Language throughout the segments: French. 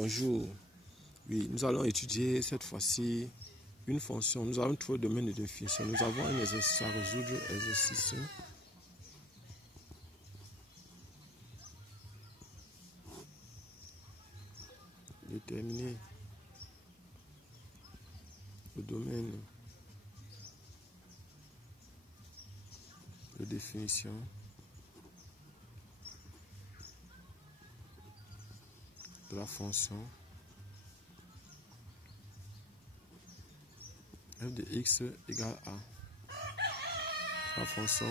Bonjour. Oui, nous allons étudier cette fois-ci une fonction. Nous allons trouver le domaine de définition. Nous avons un exercice à résoudre, exercice. Déterminer le domaine de définition de la fonction f de x égale à la fonction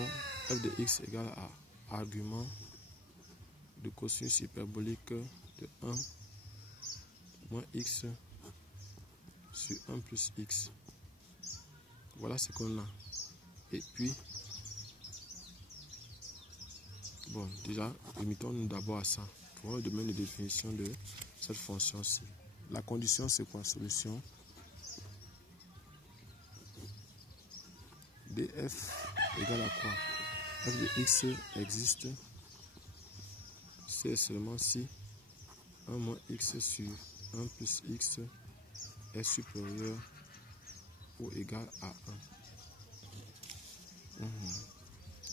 f de x égale à argument de cosinus hyperbolique de 1 moins x sur 1 plus x. Voilà ce qu'on a. Et puis, bon, déjà, limitons-nous d'abord à ça. Pour le domaine de définition de cette fonction-ci. La condition, c'est quoi? Solution df égale à quoi? F de x existe, c'est seulement si 1 moins x sur 1 plus x est supérieur ou égal à 1.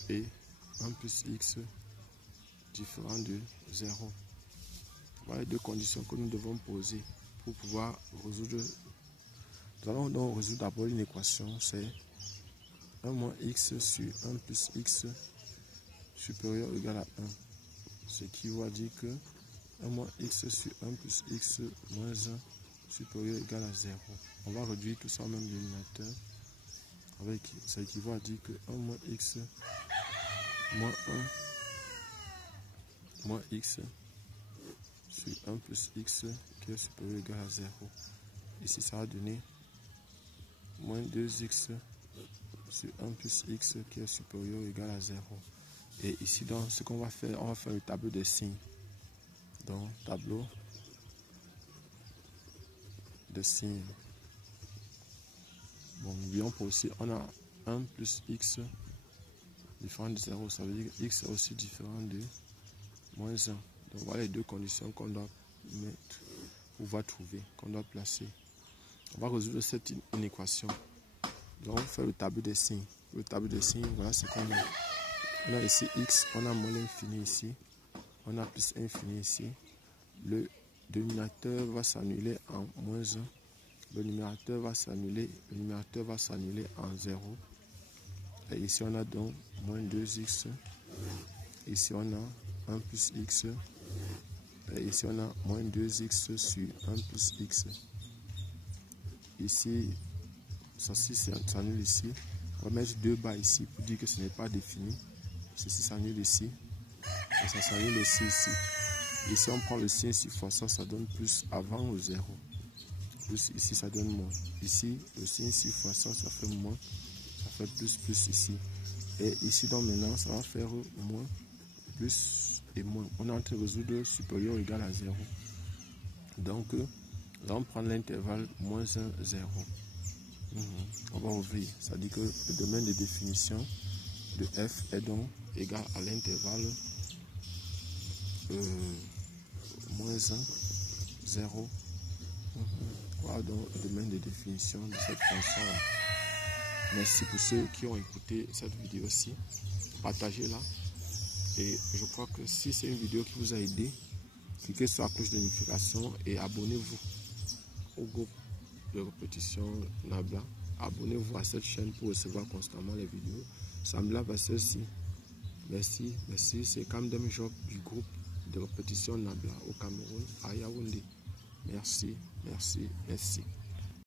Et 1 plus x différent de 0. Voilà les deux conditions que nous devons poser pour pouvoir résoudre. Nous allons donc résoudre d'abord une équation, c'est 1 moins x sur 1 plus x supérieur ou égal à 1. Ce qui va dire que 1 moins x sur 1 plus x moins 1 supérieur ou égal à 0. On va réduire tout ça au même dénominateur. Avec ce qui va dire que 1 moins x moins 1 moins x sur 1 plus x qui est supérieur ou égal à 0. Ici, ça va donner moins 2x sur 1 plus x qui est supérieur ou égal à 0. Et ici, donc, ce qu'on va faire, on va faire le tableau des signes. Donc, tableau de signes. Bon, n'oublions pas aussi, on a 1 plus x différent de 0. Ça veut dire que x est aussi différent de moins 1. Donc, voilà les deux conditions qu'on doit mettre, pouvoir trouver, qu'on doit placer. On va résoudre cette inéquation. Donc, on va faire le tableau des signes. Le tableau des signes, voilà ce qu'on a. On a ici x, on a moins l'infini ici, on a plus infini ici. Le dénominateur va s'annuler en moins 1. Le numérateur va s'annuler en 0. Et ici, on a donc moins 2x. Ici, on a 1 plus x. Et ici, on a moins 2x sur 1 plus x. Ici, ceci s'annule ici. On va mettre 2 bas ici pour dire que ce n'est pas défini. Ceci s'annule ici. Et ça s'annule aussi ici. Ici, on prend le signe sur fois ça donne plus avant ou 0. Plus ici, ça donne moins. Ici, le signe sur fois ça fait moins. Ça fait plus ici. Et ici, donc maintenant, ça va faire moins, plus et moins. On est en train de résoudre supérieur ou égal à 0. Donc, là, on prend l'intervalle moins 1, 0. On va ouvrir. Ça dit que le domaine de définition de f est donc égal à l'intervalle moins 1, 0. Voilà donc le domaine de définition de cette fonction-là. Merci pour ceux qui ont écouté cette vidéo-ci. Partagez-la. Et je crois que si c'est une vidéo qui vous a aidé, cliquez sur la cloche de notification et abonnez-vous au groupe de répétition Nabla. Abonnez-vous à cette chaîne pour recevoir constamment les vidéos semblables à celle-ci. Merci, c'est Kamdem Job du groupe de répétition Nabla au Cameroun, à Yaoundé. Merci.